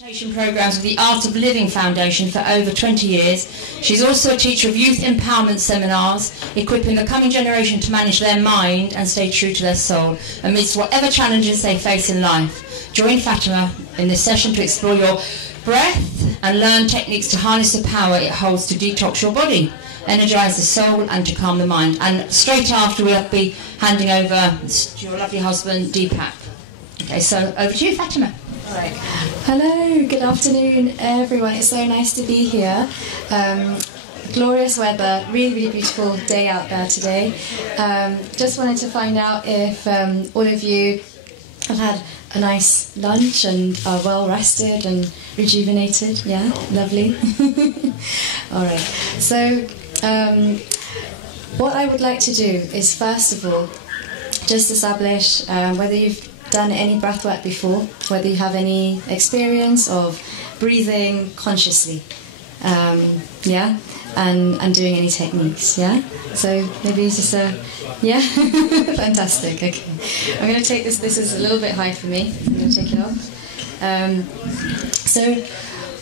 Meditation Programmes with the Art of Living Foundation for over 20 years. She's also a teacher of youth empowerment seminars, equipping the coming generation to manage their mind and stay true to their soul amidst whatever challenges they face in life. Join Fatema in this session to explore your breath and learn techniques to harness the power it holds to detox your body, energise the soul and to calm the mind. And straight after we'll be handing over to your lovely husband Deepak. Okay, so over to you, Fatema. Right. Hello, good afternoon everyone. It's so nice to be here. Glorious weather, really beautiful day out there today. Just wanted to find out if all of you have had a nice lunch and are well rested and rejuvenated. Yeah, lovely. Alright, so what I would like to do is first of all just establish whether you've done any breathwork before, whether you have any experience of breathing consciously, yeah, and doing any techniques, yeah. So maybe just yeah, fantastic. Okay, I'm going to take this. This is a little bit high for me. I'm going to take it off. So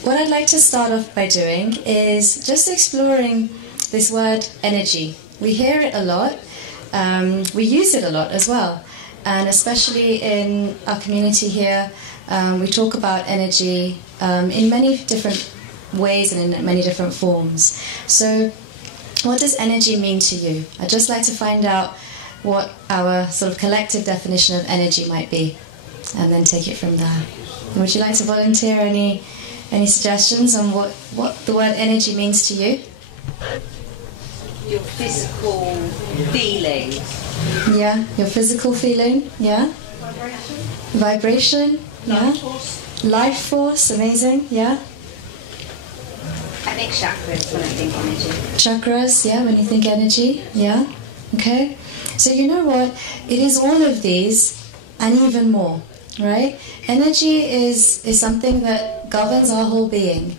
what I'd like to start off by doing is just exploring this word energy. We hear it a lot. We use it a lot as well. And especially in our community here, we talk about energy in many different ways and in many different forms. So what does energy mean to you? I'd just like to find out what our sort of collective definition of energy might be, and then take it from there. Would you like to volunteer any suggestions on what the word energy means to you? Your physical feeling. Yeah, your physical feeling, yeah. Vibration, yeah. Life force. Life force, amazing, yeah. I think chakras when I think energy. Chakras, yeah, when you think energy, yeah. Okay. So you know what? It is all of these and even more, right? Energy is something that governs our whole being.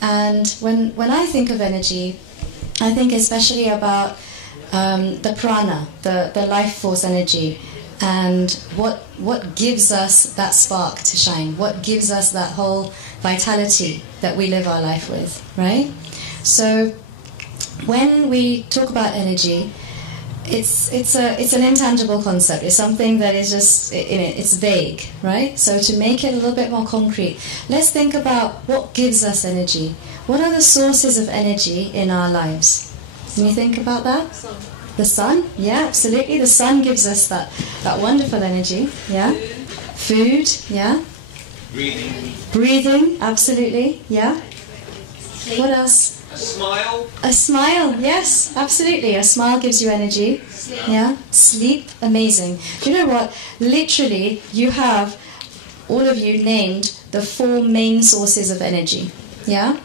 And when I think of energy, I think especially about the prana, the life force energy, and what gives us that spark to shine, what gives us that whole vitality that we live our life with, right? So when we talk about energy, it's an intangible concept. It's something that is just, it's vague, right? So to make it a little bit more concrete, let's think about what gives us energy. What are the sources of energy in our lives? Can you think about that? The sun, yeah, absolutely. The sun gives us that wonderful energy, yeah. Food, yeah. Breathing, absolutely, yeah. Sleep. What else? A smile. A smile, yes, absolutely. A smile gives you energy, Sleep. yeah. Sleep, amazing. Do you know what? Literally, you have, all of you, named the 4 main sources of energy, yeah.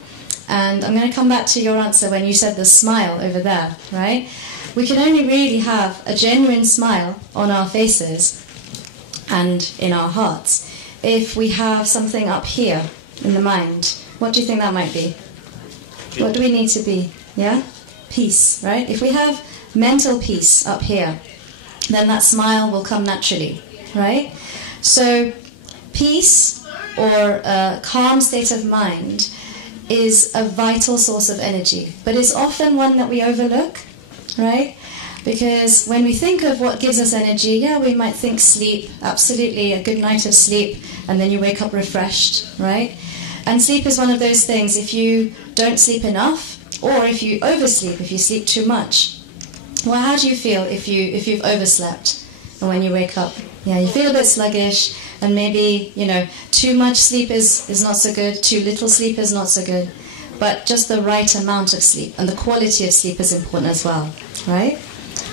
And I'm going to come back to your answer when you said the smile over there, right? We can only really have a genuine smile on our faces and in our hearts if we have something up here in the mind. What do you think that might be? What do we need to be? Yeah? Peace, right? If we have mental peace up here, then that smile will come naturally, right? So peace, or a calm state of mind, is a vital source of energy, but it's often one that we overlook, right? Because when we think of what gives us energy, yeah, we might think sleep, absolutely, a good night of sleep, and then you wake up refreshed, right? And sleep is one of those things, if you don't sleep enough, or if you oversleep, if you sleep too much, well, how do you feel if you've overslept and when you wake up? Yeah, you feel a bit sluggish, and maybe, too much sleep is not so good, too little sleep is not so good, but just the right amount of sleep, and the quality of sleep is important as well, right?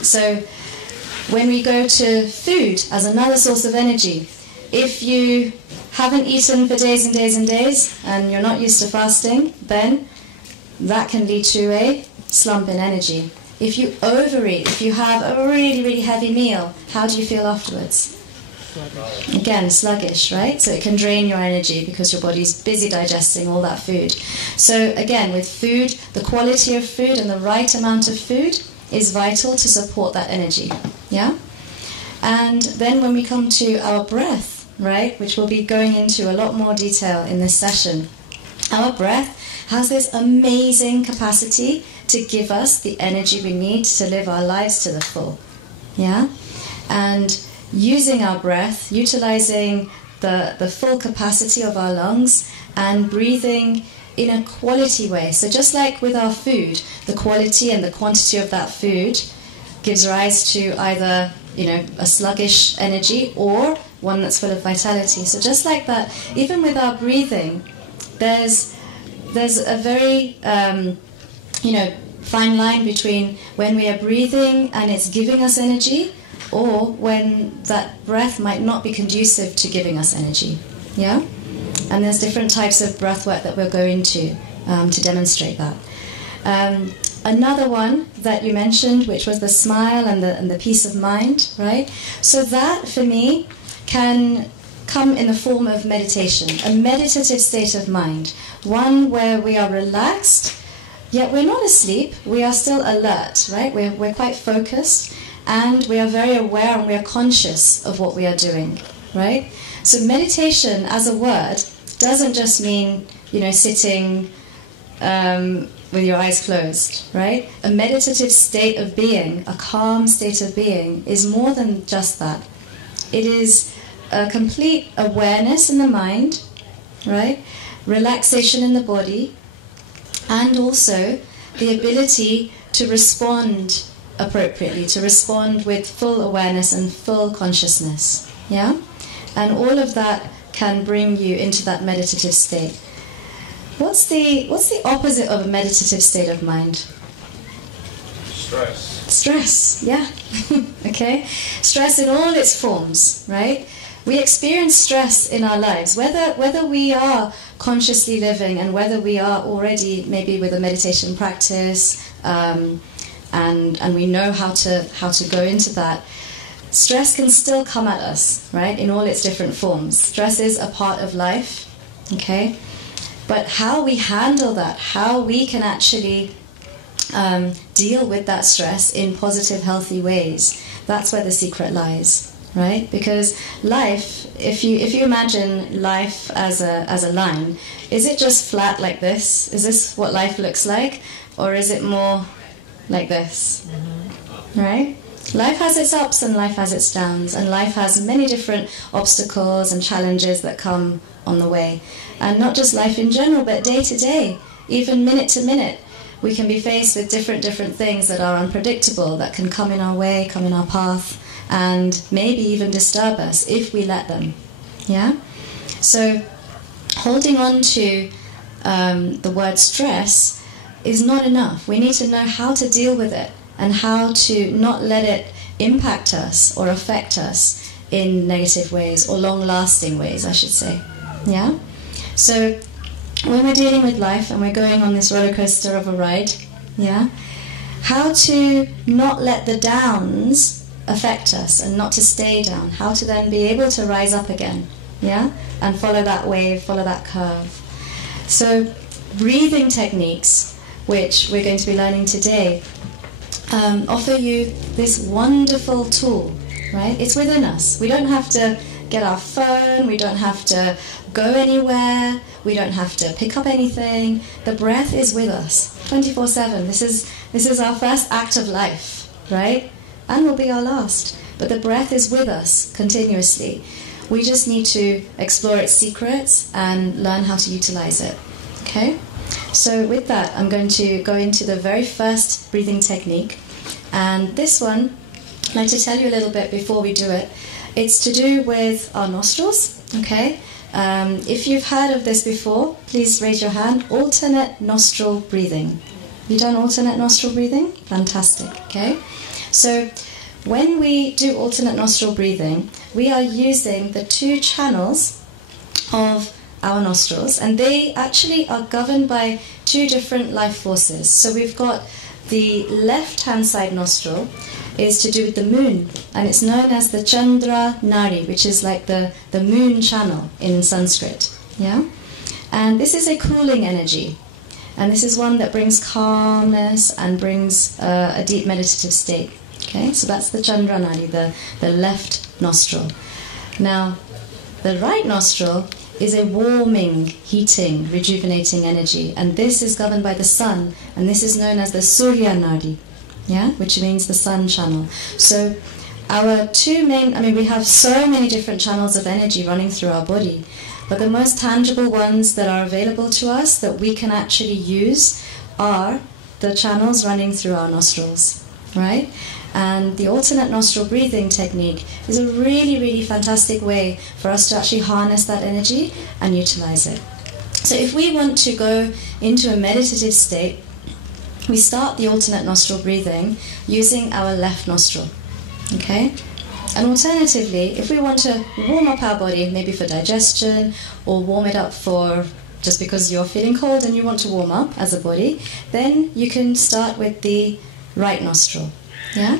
So when we go to food as another source of energy, if you haven't eaten for days and days and days, and you're not used to fasting, then that can lead to a slump in energy. If you overeat, if you have a really heavy meal, how do you feel afterwards? Again, sluggish, right? So it can drain your energy because your body's busy digesting all that food. So again, with food, the quality of food and the right amount of food is vital to support that energy, yeah? And then when we come to our breath, right, which we'll be going into a lot more detail in this session, our breath has this amazing capacity to give us the energy we need to live our lives to the full. Yeah? And using our breath, utilizing the full capacity of our lungs and breathing in a quality way. So just like with our food, the quality and the quantity of that food gives rise to either, a sluggish energy or one that's full of vitality. So just like that, even with our breathing, there's a very, fine line between when we are breathing and it's giving us energy, or when that breath might not be conducive to giving us energy. Yeah? And there's different types of breath work that we'll go into to demonstrate that. Another one that you mentioned, which was the smile and the peace of mind, right? So that, for me, can come in the form of meditation, a meditative state of mind, one where we are relaxed, yet we're not asleep, we are still alert, right? We're quite focused, and we are very aware and we are conscious of what we are doing, right? So meditation as a word doesn't just mean, sitting with your eyes closed, right? A meditative state of being, a calm state of being, is more than just that. It is a complete awareness in the mind, right? Relaxation in the body, and also the ability to respond appropriately, to respond with full awareness and full consciousness. Yeah? And all of that can bring you into that meditative state. What's the opposite of a meditative state of mind? Stress, yeah. Okay? Stress in all its forms, right? We experience stress in our lives, whether we are consciously living and whether we are already maybe with a meditation practice, and we know how to go into that. Stress can still come at us, right, in all its different forms. Stress is a part of life, okay? But how we handle that, how we can actually deal with that stress in positive, healthy ways, that's where the secret lies, right? Because life, if you imagine life as a line, is it just flat like this? Is this what life looks like? Or is it more like this? Mm-hmm. Right? Life has its ups and life has its downs, and life has many different obstacles and challenges that come on the way. And not just life in general, but day to day, even minute to minute, we can be faced with different things that are unpredictable, that can come in our way, come in our path, and maybe even disturb us if we let them. Yeah? So holding on to the word stress is not enough. We need to know how to deal with it and how to not let it impact us or affect us in negative ways, or long-lasting ways, I should say. Yeah? So when we're dealing with life and we're going on this roller coaster of a ride, yeah, how to not let the downs affect us and not to stay down, how to then be able to rise up again, yeah, and follow that wave, follow that curve. So breathing techniques, which we're going to be learning today, offer you this wonderful tool, right? It's within us. We don't have to get our phone, we don't have to go anywhere, we don't have to pick up anything. The breath is with us 24/7. This is our first act of life, right? And will be our last. But the breath is with us continuously. We just need to explore its secrets and learn how to utilize it. Okay? So with that, I'm going to go into the very first breathing technique. And this one, I'd like to tell you a little bit before we do it. It's to do with our nostrils, okay? If you've heard of this before, please raise your hand. Alternate nostril breathing. Have you done alternate nostril breathing? Fantastic, okay? So when we do alternate nostril breathing, we are using the two channels of our nostrils, and they actually are governed by two different life forces. So we've got the left-hand side nostril is to do with the moon, and it's known as the Chandra Nari, which is like the moon channel in Sanskrit. Yeah? And this is a cooling energy, and this is one that brings calmness and brings a deep meditative state. Okay, so that's the Chandra Nari, the left nostril. Now, the the right nostril is a warming, heating, rejuvenating energy, and this is governed by the sun, and this is known as the Surya Nadi, yeah, which means the sun channel. So our two main, we have so many different channels of energy running through our body, but the most tangible ones that are available to us that we can actually use are the channels running through our nostrils, right? And the alternate nostril breathing technique is a really, really fantastic way for us to actually harness that energy and utilize it. So if we want to go into a meditative state, we start the alternate nostril breathing using our left nostril, okay? And alternatively, if we want to warm up our body, maybe for digestion, or warm it up for just because you're feeling cold and you want to warm up as a body, then you can start with the right nostril. Yeah?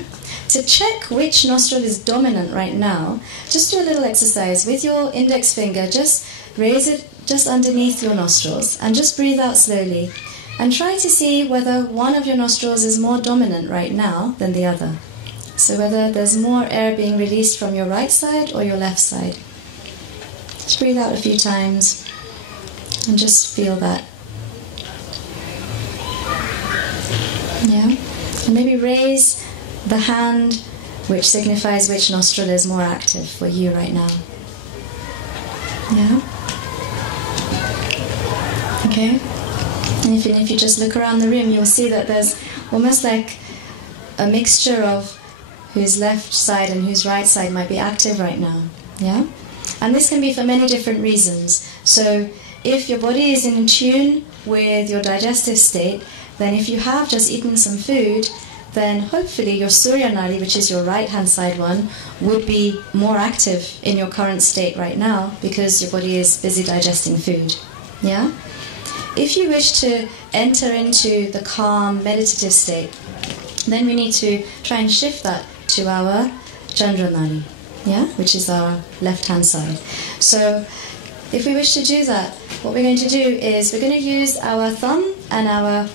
To check which nostril is dominant right now, just do a little exercise. With your index finger, just raise it just underneath your nostrils and just breathe out slowly. And try to see whether one of your nostrils is more dominant right now than the other. So whether there's more air being released from your right side or your left side. Just breathe out a few times and just feel that. Yeah? And maybe raise the hand which signifies which nostril is more active for you right now. Yeah? Okay? And if you just look around the room, you'll see that there's almost like a mixture of whose left side and whose right side might be active right now. Yeah? And this can be for many different reasons. So if your body is in tune with your digestive state, then if you have just eaten some food, then hopefully your Surya Nadi, which is your right-hand side one, would be more active in your current state right now because your body is busy digesting food. Yeah? If you wish to enter into the calm, meditative state, then we need to try and shift that to our Chandra Nadi, yeah? Which is our left-hand side. So if we wish to do that, what we're going to do is we're going to use our thumb and our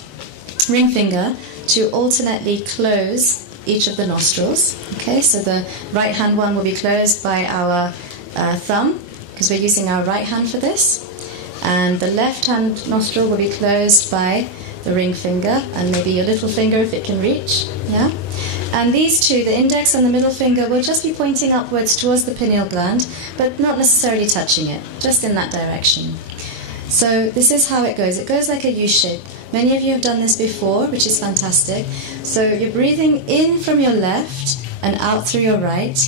ring finger to alternately close each of the nostrils. Okay, so the right hand one will be closed by our thumb, because we're using our right hand for this, and the left hand nostril will be closed by the ring finger, and maybe your little finger if it can reach. Yeah, and these two, the index and the middle finger, will just be pointing upwards towards the pineal gland, but not necessarily touching it, just in that direction. So this is how it goes. It goes like a U shape. Many of you have done this before, which is fantastic. So you're breathing in from your left and out through your right,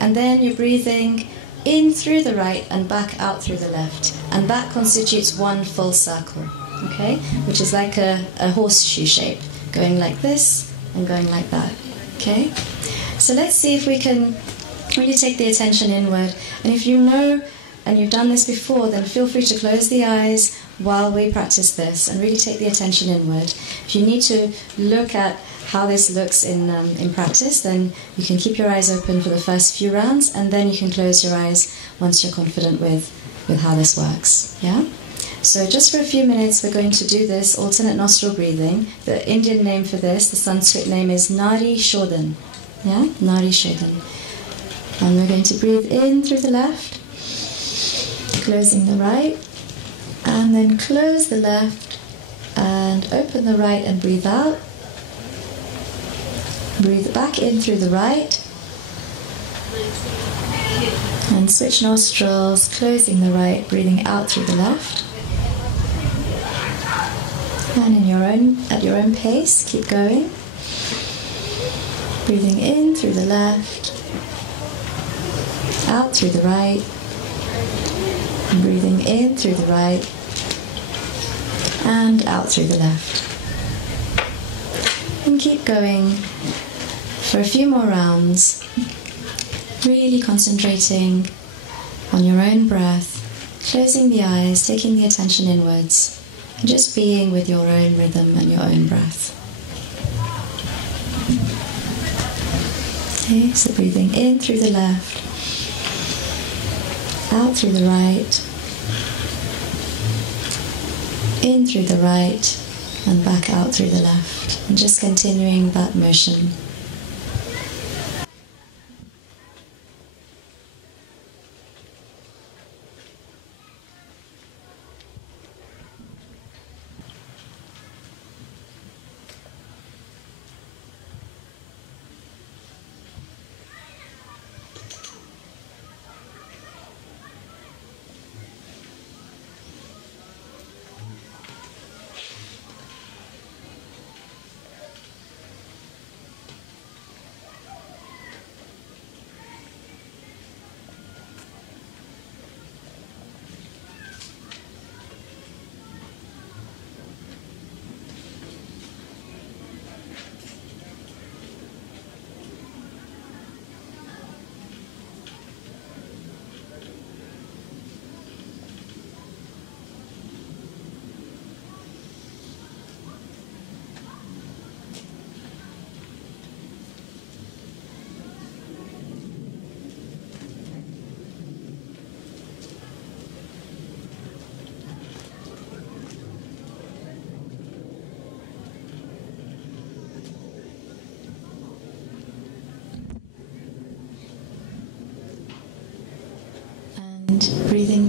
and then you're breathing in through the right and back out through the left, and that constitutes one full circle, okay, which is like a horseshoe shape, going like this and going like that. Okay, so let's see if we can really take the attention inward. And if you know and you've done this before, then feel free to close the eyes while we practice this and really take the attention inward. If you need to look at how this looks in practice, then you can keep your eyes open for the first few rounds, and then you can close your eyes once you're confident with how this works. Yeah? So just for a few minutes, we're going to do this alternate nostril breathing. The Indian name for this, the Sanskrit name, is Nadi Shodhan. Yeah? Nadi Shodhan. And we're going to breathe in through the left, closing the right, and then close the left and open the right and breathe out. Breathe back in through the right and switch nostrils, closing the right, breathing out through the left. And at your own pace, keep going. Breathing in through the left, out through the right, and breathing in through the right and out through the left. And keep going for a few more rounds, really concentrating on your own breath, closing the eyes, taking the attention inwards, and just being with your own rhythm and your own breath. Okay, so breathing in through the left, out through the right, in through the right, and back out through the left. And just continuing that motion.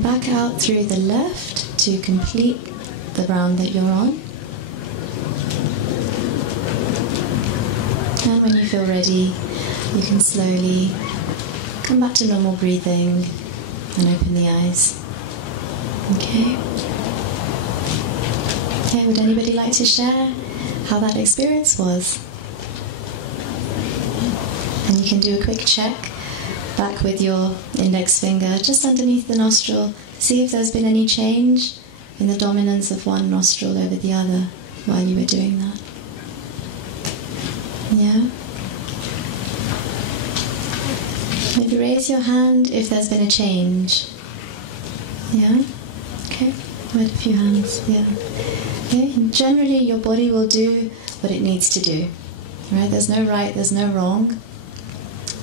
back out through the left to complete the round that you're on. And when you feel ready, you can slowly come back to normal breathing and open the eyes. Okay. Okay, would anybody like to share how that experience was? And you can do a quick check back with your index finger just underneath the nostril. See if there's been any change in the dominance of one nostril over the other while you were doing that. Yeah? Maybe raise your hand if there's been a change. Yeah? Okay. Quite a few hands. Yeah. Okay. And generally your body will do what it needs to do. Right? There's no right, there's no wrong.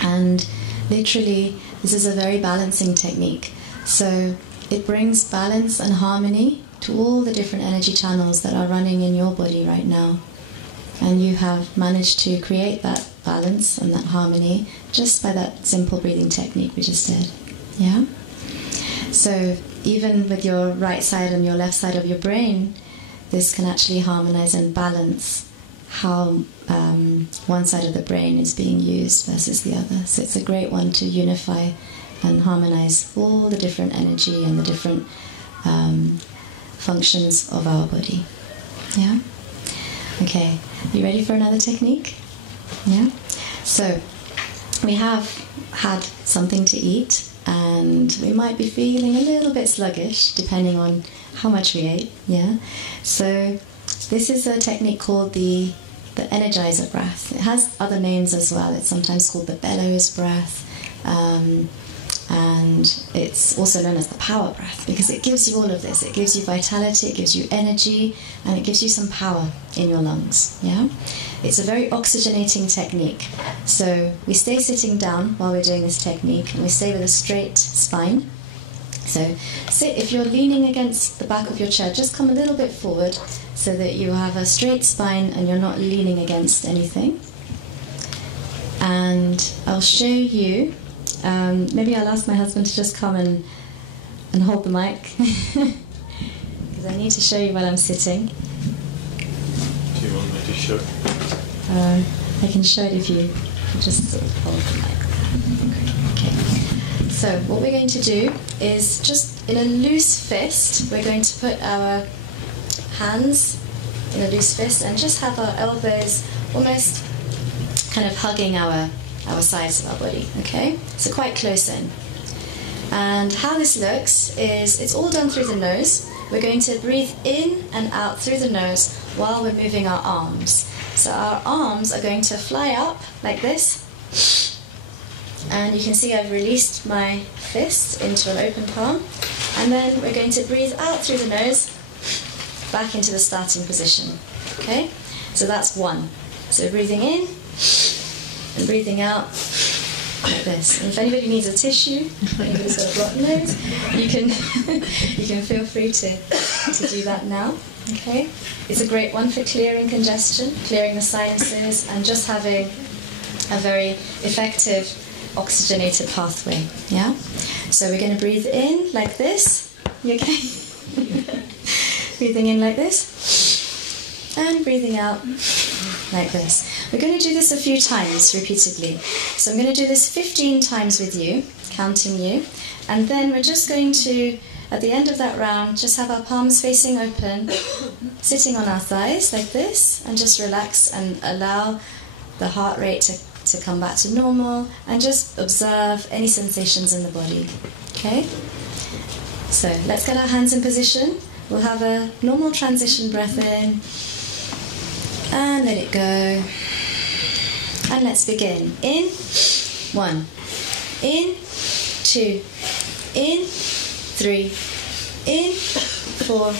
And literally, this is a very balancing technique. So it brings balance and harmony to all the different energy channels that are running in your body right now. And you have managed to create that balance and that harmony just by that simple breathing technique we just did. Yeah? So even with your right side and your left side of your brain, this can actually harmonize and balance how one side of the brain is being used versus the other. So it's a great one to unify and harmonize all the different energy and the different functions of our body. Yeah? Okay, you ready for another technique? Yeah? So we have had something to eat and we might be feeling a little bit sluggish depending on how much we ate. Yeah? So this is a technique called the energizer breath. It has other names as well. It's sometimes called the bellows breath, and it's also known as the power breath because it gives you all of this. It gives you vitality, it gives you energy, and it gives you some power in your lungs. Yeah, it's a very oxygenating technique. So we stay sitting down while we're doing this technique, and we stay with a straight spine. So sit, if you're leaning against the back of your chair, just come a little bit forward so that you have a straight spine and you're not leaning against anything. And I'll show you, maybe I'll ask my husband to just come and hold the mic because I need to show you while I'm sitting. Do you want me to show? I can show it if you just hold the mic. Okay. So what we're going to do is just in a loose fist, we're going to put our hands in a loose fist and just have our elbows almost kind of hugging our sides of our body, okay? So quite close in. And how this looks is it's all done through the nose. We're going to breathe in and out through the nose while we're moving our arms. So our arms are going to fly up like this. And you can see I've released my fist into an open palm. And then we're going to breathe out through the nose back into the starting position. Okay? So that's one. So breathing in and breathing out like this. And if anybody needs a tissue, anybody's got a blocked nose, you can feel free to do that now. Okay? It's a great one for clearing congestion, clearing the sinuses, and just having a very effective oxygenated pathway. Yeah? So we're going to breathe in like this. You okay? Breathing in like this, and breathing out like this. We're going to do this a few times repeatedly. So I'm going to do this 15 times with you, counting you, and then we're just going to, at the end of that round, just have our palms facing open, sitting on our thighs like this, and just relax and allow the heart rate to come back to normal, and just observe any sensations in the body. Okay? So let's get our hands in position. We'll have a normal transition breath in, and let it go. And let's begin. In, 1. In, 2. In, 3. In, 4.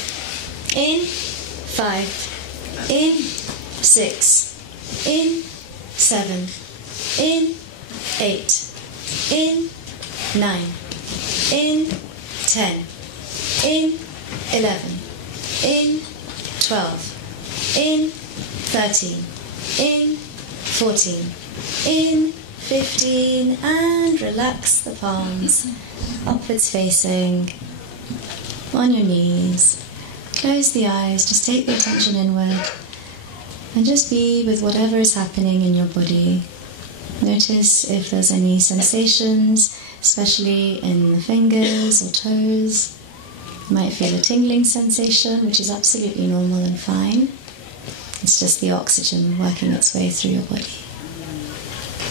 In, 5. In, 6. In, 7. In, 8. In, 9. In, 10. In, 11. In, 12. In, 13. In, 14. In, 15. And relax the palms. Upwards facing. on your knees. Close the eyes, just take the attention inward and just be with whatever is happening in your body. Notice if there's any sensations, especially in the fingers or toes. You might feel a tingling sensation, which is absolutely normal and fine. It's just the oxygen working its way through your body.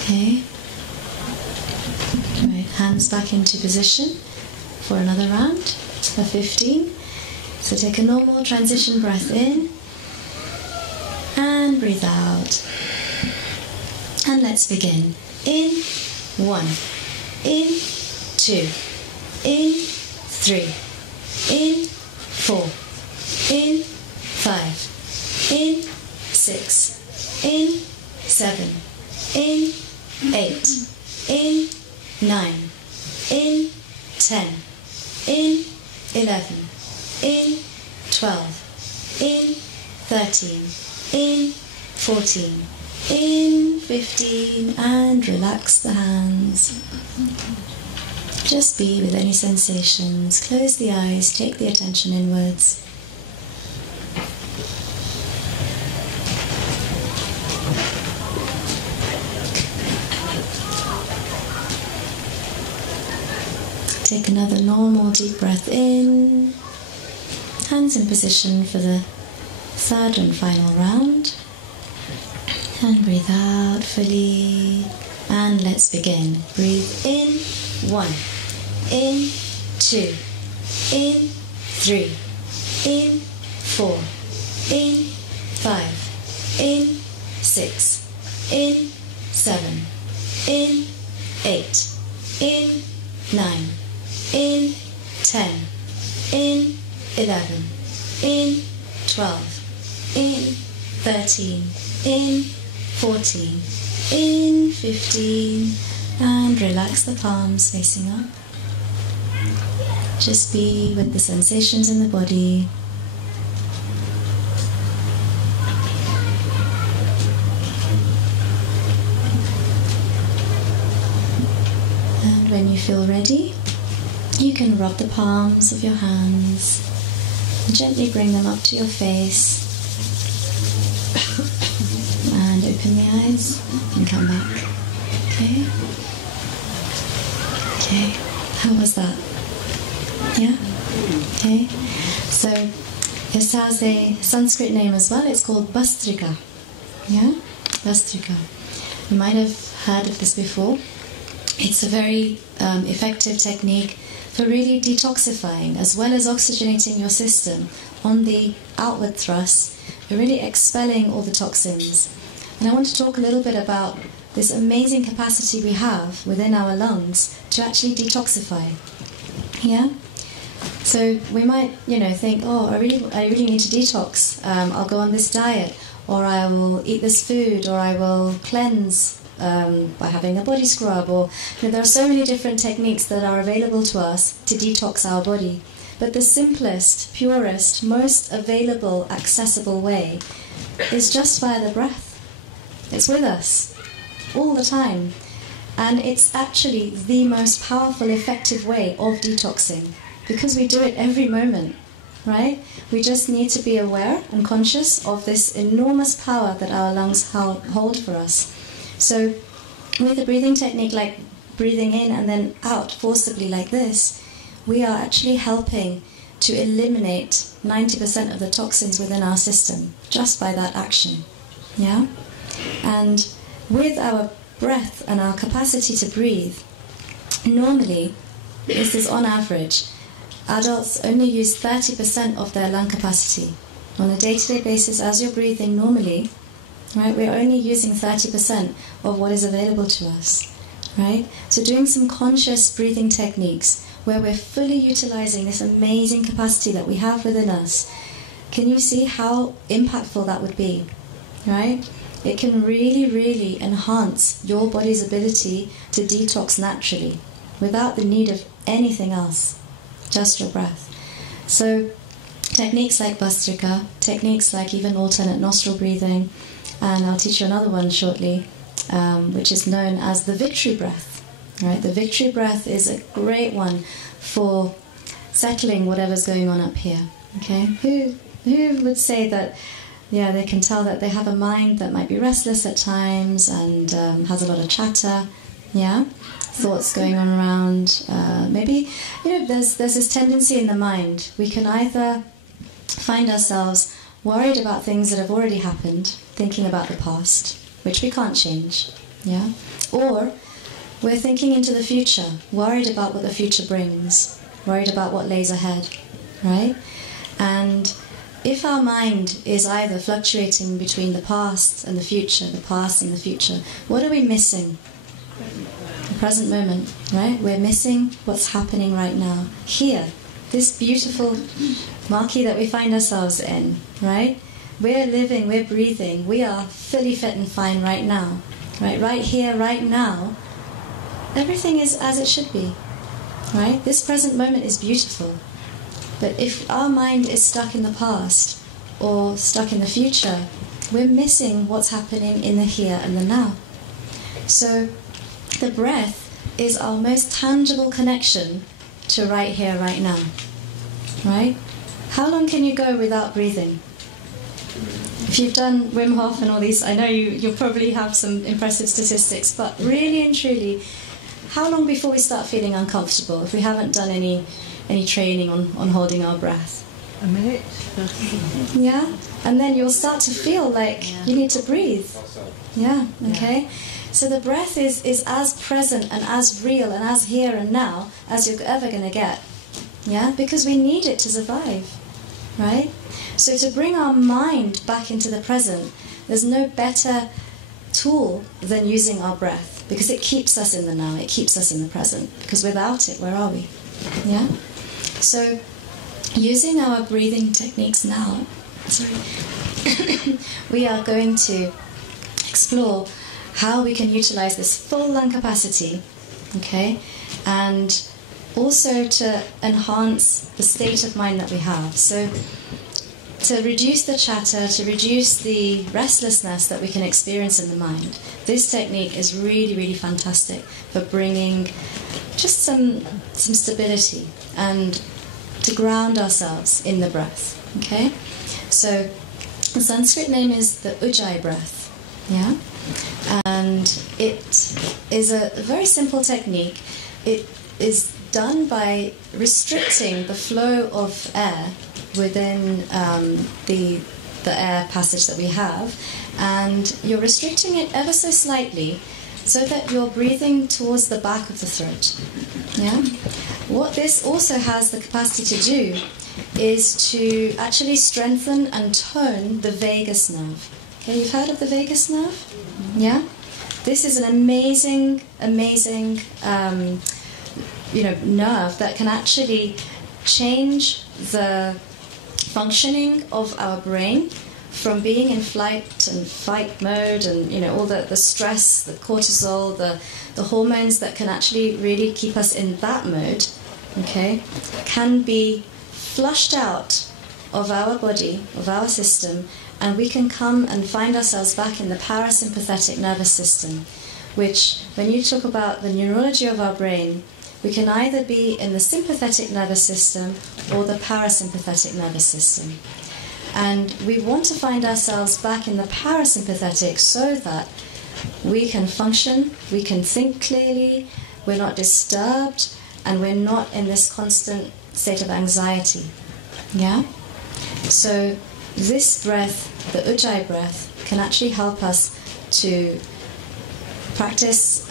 Okay? Right, hands back into position for another round of 15. So take a normal transition breath in and breathe out. And let's begin. In 1, in 2, in 3, in 4, in 5, in 6, in 7, in 8, in 9, in 10, in 11, in 12, in 13, in 14, in 15, and relax the hands. Just be with any sensations. Close the eyes, take the attention inwards. Take another normal deep breath in. Hands in position for the third and final round. And breathe out fully. And let's begin. Breathe in. 1, in 2, in 3, in 4, in 5, in 6, in 7, in 8, in 9, in 10, in 11, in 12, in 13, in 14, in 15, and relax the palms facing up. Just be with the sensations in the body. And when you feel ready, you can rub the palms of your hands and gently bring them up to your face. And open the eyes and come back. Okay? Okay, how was that? Yeah? Okay, so this has a Sanskrit name as well. It's called Bhastrika. Yeah? Bhastrika. You might have heard of this before. It's a very effective technique for really detoxifying as well as oxygenating your system on the outward thrust, really expelling all the toxins. And I want to talk a little bit about this amazing capacity we have within our lungs to actually detoxify. Yeah? So we might, think, oh, I really need to detox. I'll go on this diet, or I will eat this food, or I will cleanse by having a body scrub, or there are so many different techniques that are available to us to detox our body. But the simplest, purest, most available, accessible way is just via the breath. It's with us all the time, and it's actually the most powerful, effective way of detoxing because we do it every moment, right? We just need to be aware and conscious of this enormous power that our lungs hold for us. So with a breathing technique like breathing in and then out forcibly like this, we are actually helping to eliminate 90% of the toxins within our system just by that action. Yeah? And with our breath and our capacity to breathe, normally, this is on average, adults only use 30% of their lung capacity. On a day-to-day basis, as you're breathing normally, right, we're only using 30% of what is available to us, right? So doing some conscious breathing techniques where we're fully utilizing this amazing capacity that we have within us, can you see how impactful that would be, right? It can really, really enhance your body's ability to detox naturally without the need of anything else, just your breath. So techniques like Bhastrika, techniques like even alternate nostril breathing, and I'll teach you another one shortly, which is known as the victory breath. Right? The victory breath is a great one for settling whatever's going on up here. Okay, who would say that? Yeah, they can tell that they have a mind that might be restless at times and has a lot of chatter. Yeah, thoughts going on around. Maybe there's this tendency in the mind. We can either find ourselves worried about things that have already happened, thinking about the past, which we can't change. Yeah, or we're thinking into the future, worried about what the future brings, worried about what lays ahead, right? And if our mind is either fluctuating between the past and the future, what are we missing? The present moment, right? We're missing what's happening right now, here, this beautiful marquee that we find ourselves in, right? We're living, we're breathing, we are fully fit and fine right now, right? Right here, right now, everything is as it should be, right? This present moment is beautiful. But if our mind is stuck in the past or stuck in the future, we're missing what's happening in the here and the now. So the breath is our most tangible connection to right here, right now. Right? How long can you go without breathing? If you've done Wim Hof and all these, I know you'll probably have some impressive statistics, but really and truly, how long before we start feeling uncomfortable if we haven't done any training on holding our breath? A minute. Yeah? And then you'll start to feel like you need to breathe. Yeah, okay? So the breath is as present and as real and as here and now as you're ever going to get. Yeah? Because we need it to survive. Right? So to bring our mind back into the present, there's no better tool than using our breath, because it keeps us in the now, it keeps us in the present. Because without it, where are we? Yeah? So, using our breathing techniques now, we are going to explore how we can utilize this full lung capacity, okay, and also to enhance the state of mind that we have. So, to reduce the chatter, to reduce the restlessness that we can experience in the mind, this technique is really, really fantastic for bringing just some stability and to ground ourselves in the breath. Okay? So the Sanskrit name is the Ujjayi breath. Yeah? And it is a very simple technique. It is done by restricting the flow of air within the air passage that we have, and you're restricting it ever so slightly so that you're breathing towards the back of the throat. Yeah? What this also has the capacity to do is to actually strengthen and tone the vagus nerve. Okay, you've heard of the vagus nerve? Yeah? This is an amazing nerve that can actually change the functioning of our brain from being in flight and fight mode and all the stress, the cortisol, the hormones that can actually really keep us in that mode, okay, can be flushed out of our body, of our system, and we can come and find ourselves back in the parasympathetic nervous system, which, when you talk about the neurology of our brain, we can either be in the sympathetic nervous system or the parasympathetic nervous system. And we want to find ourselves back in the parasympathetic so that we can function, we can think clearly, we're not disturbed, and we're not in this constant state of anxiety. Yeah? So this breath, the Ujjayi breath, can actually help us to practice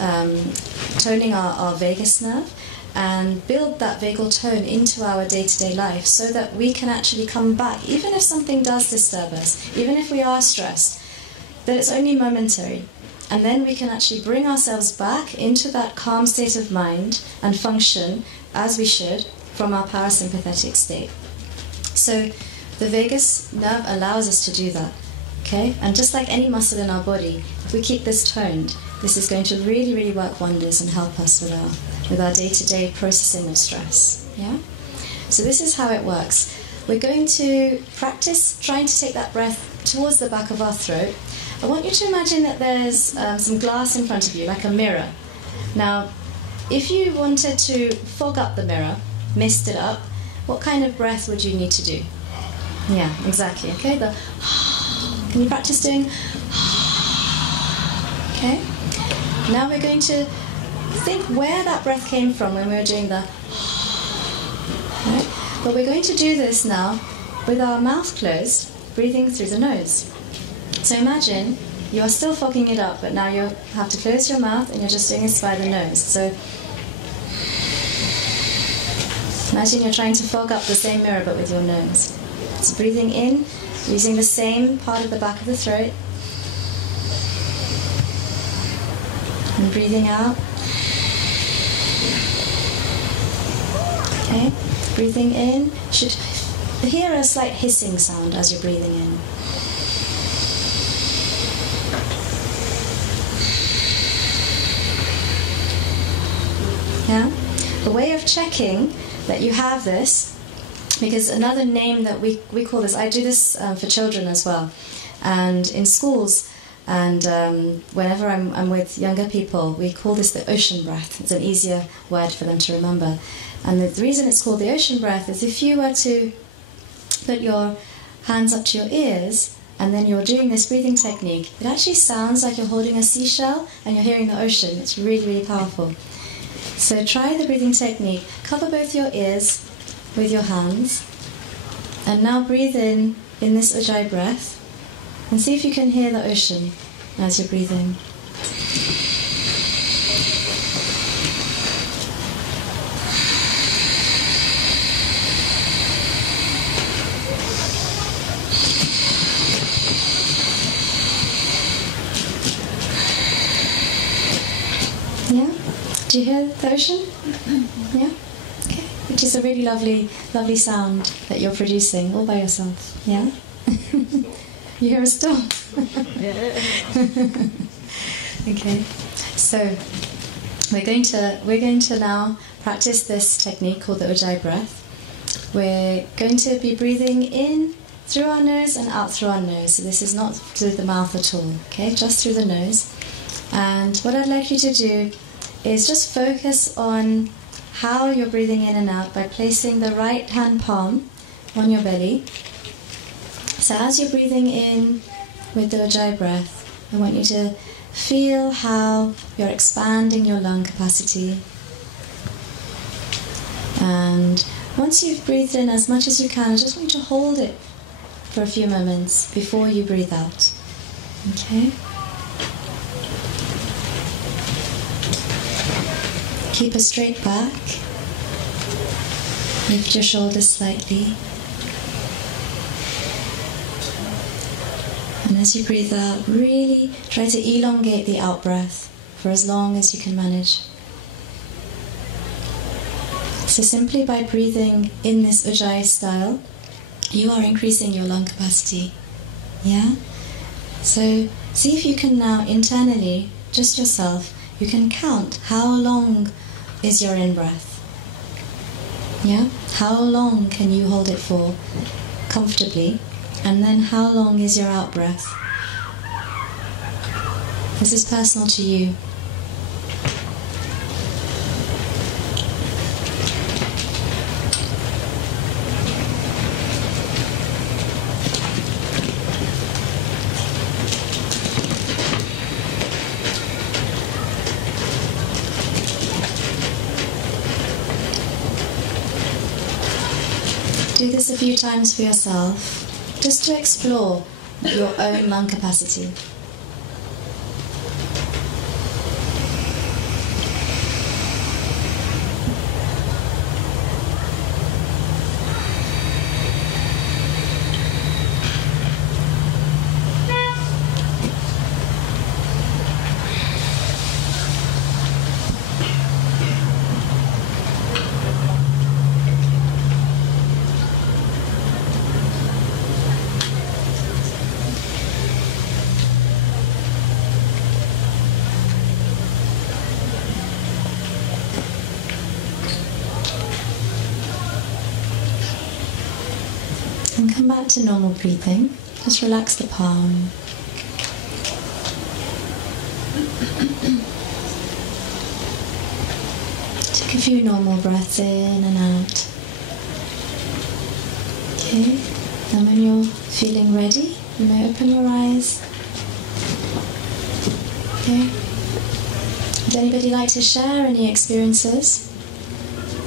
toning our vagus nerve and build that vagal tone into our day-to-day life so that we can actually come back, even if something does disturb us, even if we are stressed, that it's only momentary. And then we can actually bring ourselves back into that calm state of mind and function as we should from our parasympathetic state. So the vagus nerve allows us to do that. Okay? And just like any muscle in our body, if we keep this toned, this is going to really, really work wonders and help us with our day-to-day processing of stress. Yeah? So this is how it works. We're going to practice trying to take that breath towards the back of our throat. I want you to imagine that there's some glass in front of you, like a mirror. Now, if you wanted to fog up the mirror, mist it up, what kind of breath would you need to do? Yeah, exactly. Okay, can you practice doing? Okay. Now we're going to think where that breath came from when we were doing the. Right? But we're going to do this now with our mouth closed, breathing through the nose. So imagine you are still fogging it up, but now you have to close your mouth and you're just doing this by the nose. So imagine you're trying to fog up the same mirror but with your nose. So breathing in, using the same part of the back of the throat. And breathing out. Okay, breathing in. You should hear a slight hissing sound as you're breathing in. Yeah? The way of checking that you have this, because another name that we call this, I do this for children as well, and in schools, and whenever I'm with younger people, we call this the ocean breath. It's an easier word for them to remember. And the reason it's called the ocean breath is if you were to put your hands up to your ears and then you're doing this breathing technique, it actually sounds like you're holding a seashell and you're hearing the ocean. It's really, really powerful. So try the breathing technique. Cover both your ears with your hands. And now breathe in this Ujjayi breath. And see if you can hear the ocean as you're breathing. Yeah? Do you hear the ocean? Yeah? Okay. Which is a really lovely, lovely sound that you're producing all by yourself. Yeah? You hear a storm? Okay. So we're going to now practice this technique called the Ujjayi breath. We're going to be breathing in through our nose and out through our nose. So this is not through the mouth at all, okay? Just through the nose. And what I'd like you to do is just focus on how you're breathing in and out by placing the right hand palm on your belly. So as you're breathing in with the Ujjayi breath, I want you to feel how you're expanding your lung capacity. And once you've breathed in as much as you can, I just want you to hold it for a few moments before you breathe out. Okay? Keep a straight back. Lift your shoulders slightly. And as you breathe out, really try to elongate the out-breath for as long as you can manage. So simply by breathing in this Ujjayi style, you are increasing your lung capacity. Yeah? So see if you can now internally, just yourself, you can count how long is your in-breath. Yeah? How long can you hold it for comfortably? And then how long is your out-breath? This is personal to you. Do this a few times for yourself, just to explore your own lung capacity. And come back to normal breathing. Just relax the palm. Take a few normal breaths in and out. Okay, and when you're feeling ready, you may open your eyes. Okay. Would anybody like to share any experiences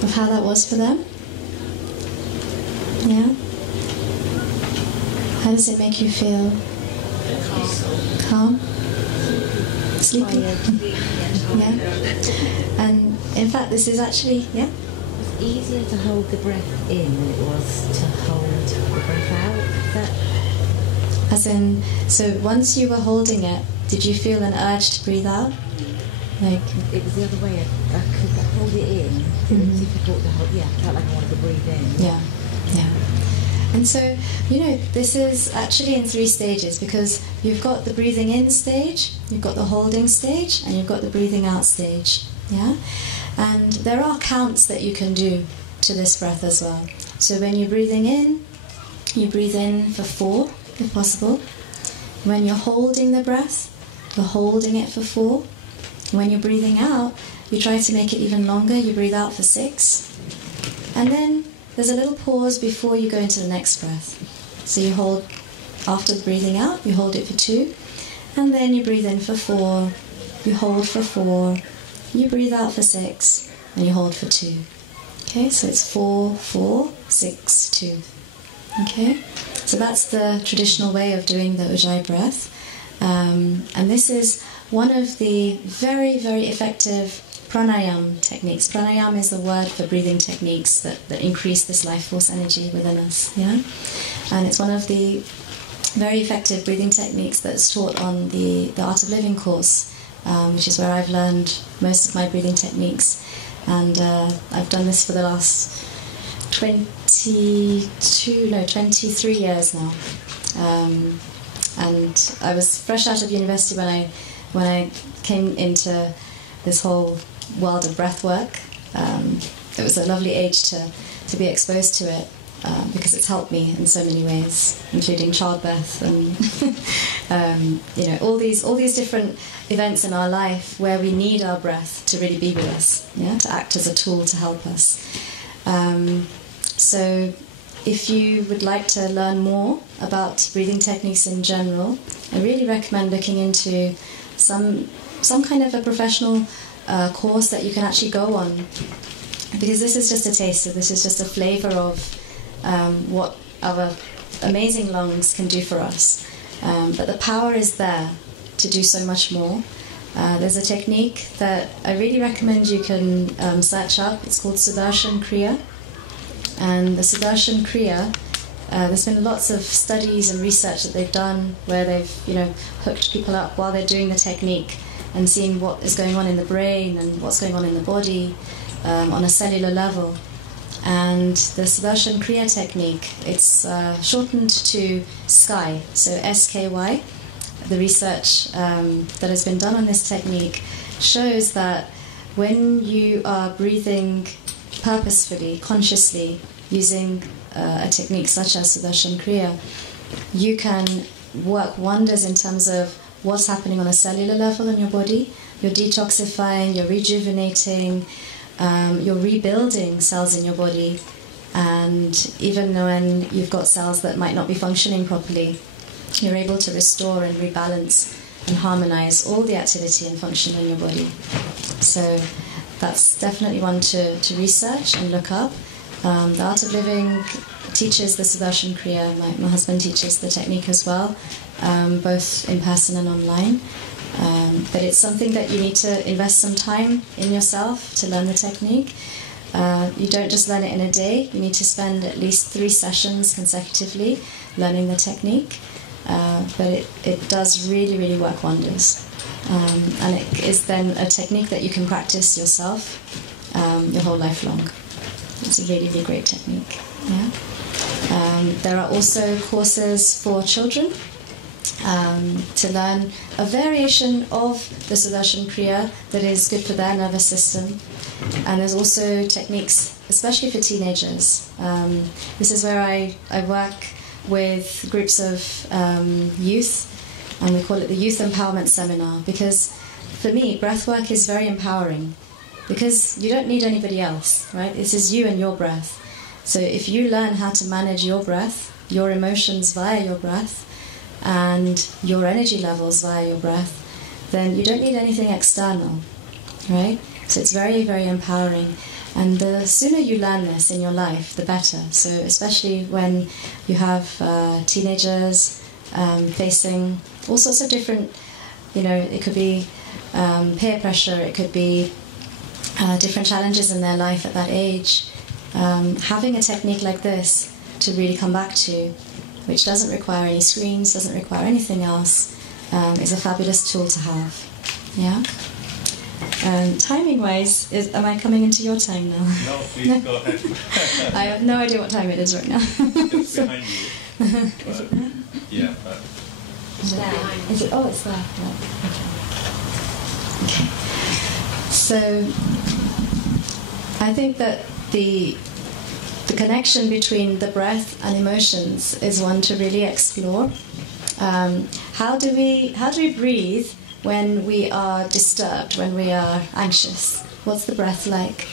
of how that was for them? Yeah? How does it make you feel? Calm? Sleepy? Yeah? And in fact, this is actually, yeah? It was easier to hold the breath in than it was to hold the breath out. As in, so once you were holding it, did you feel an urge to breathe out? Like, it was the other way. I could hold it in. It was difficult to hold. Yeah, I felt like I wanted to breathe in. Yeah, yeah. And so, you know, this is actually in 3 stages, because you've got the breathing in stage, you've got the holding stage, and you've got the breathing out stage. Yeah? And there are counts that you can do to this breath as well. So when you're breathing in, you breathe in for 4, if possible. When you're holding the breath, you're holding it for 4. When you're breathing out, you try to make it even longer. You breathe out for 6. And then there's a little pause before you go into the next breath. So you hold, after breathing out, you hold it for 2. And then you breathe in for 4. You hold for 4. You breathe out for 6. And you hold for 2. Okay, so it's 4, 4, 6, 2. Okay, so that's the traditional way of doing the Ujjayi breath. And this is one of the very, very effective pranayama techniques. Pranayama is the word for breathing techniques that increase this life force energy within us. Yeah, and it's one of the very effective breathing techniques that's taught on the Art of Living course, which is where I've learned most of my breathing techniques. And I've done this for the last 23 years now. And I was fresh out of university when I came into this whole world of breath work. It was a lovely age to be exposed to it, because it's helped me in so many ways, including childbirth and you know, all these different events in our life where we need our breath to really be with us, yeah, to act as a tool to help us. So if you would like to learn more about breathing techniques in general, I really recommend looking into some kind of a professional course that you can actually go on, because this is just a taster, this is just a flavour of what our amazing lungs can do for us. But the power is there to do so much more. There's a technique that I really recommend you can search up. It's called Sudarshan Kriya. And the Sudarshan Kriya, there's been lots of studies and research that they've done where they've, you know, hooked people up while they're doing the technique and seeing what is going on in the brain and what's going on in the body on a cellular level. And the Sudarshan Kriya technique, it's shortened to SKY, so SKY. The research that has been done on this technique shows that when you are breathing purposefully, consciously, using a technique such as Sudarshan Kriya, you can work wonders in terms of what's happening on a cellular level in your body. You're detoxifying, you're rejuvenating, you're rebuilding cells in your body, and even when you've got cells that might not be functioning properly, you're able to restore and rebalance and harmonize all the activity and function in your body. So that's definitely one to research and look up. The Art of Living teaches the Sudarshan Kriya. My husband teaches the technique as well, both in person and online. But it's something that you need to invest some time in yourself to learn the technique. You don't just learn it in a day. You need to spend at least 3 sessions consecutively learning the technique. But it does really, really work wonders. And it is then a technique that you can practice yourself your whole life long. It's a really, really great technique. Yeah. There are also courses for children to learn a variation of the Sudarshan Kriya that is good for their nervous system. And there's also techniques, especially for teenagers. This is where I work with groups of youth, and we call it the Youth Empowerment Seminar, because for me, breathwork is very empowering, because you don't need anybody else, right? This is you and your breath. So if you learn how to manage your breath, your emotions via your breath, and your energy levels via your breath, then you don't need anything external, right? So it's very, very empowering. And the sooner you learn this in your life, the better. So especially when you have teenagers facing all sorts of different, it could be peer pressure, it could be different challenges in their life at that age. Having a technique like this to really come back to, which doesn't require any screens, doesn't require anything else, is a fabulous tool to have. Yeah? Timing-wise, am I coming into your time now? No, please go ahead. I have no idea what time it is right now. It's behind you. But, yeah. Is it? Oh, it's there. Right. Okay. So, I think that the connection between the breath and emotions is one to really explore. How do we breathe when we are disturbed, when we are anxious? What's the breath like?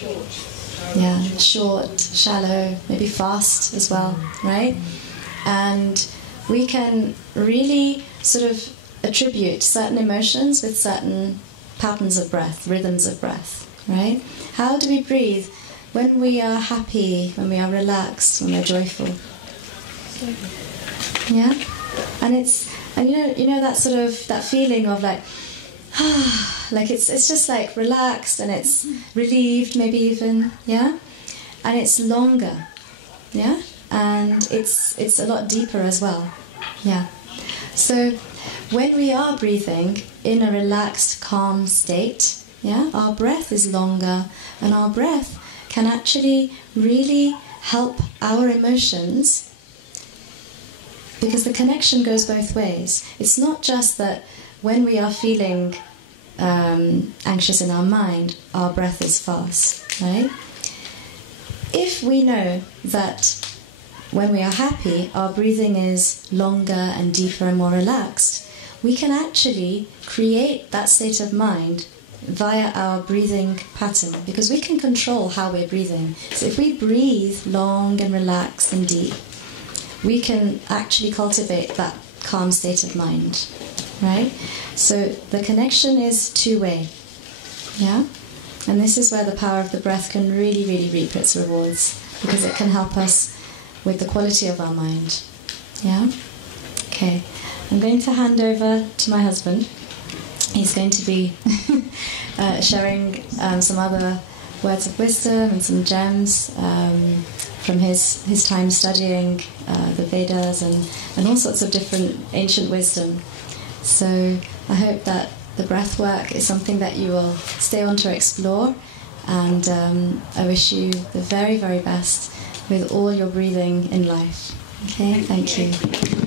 Yeah, short, shallow, maybe fast as well, right? And we can really sort of attribute certain emotions with certain patterns of breath, rhythms of breath, right? How do we breathe when we are happy, when we are relaxed, when we're joyful? Yeah? And you know that sort of, that feeling of like, like it's just like relaxed and it's relieved, maybe even, yeah? And it's longer, yeah? And it's a lot deeper as well, yeah? So when we are breathing in a relaxed, calm state, yeah, our breath is longer, and our breath can actually really help our emotions, because the connection goes both ways. It's not just that when we are feeling anxious in our mind, our breath is fast, right? If we know that when we are happy, our breathing is longer and deeper and more relaxed, we can actually create that state of mind via our breathing pattern, because we can control how we're breathing. So if we breathe long and relaxed and deep, we can actually cultivate that calm state of mind, right? So the connection is two-way, yeah? And this is where the power of the breath can really, really reap its rewards, because it can help us with the quality of our mind, yeah? Okay, I'm going to hand over to my husband. He's going to be sharing some other words of wisdom and some gems from his time studying the Vedas and all sorts of different ancient wisdom. So I hope that the breath work is something that you will stay on to explore, and I wish you the very, very best with all your breathing in life. Okay, thank you.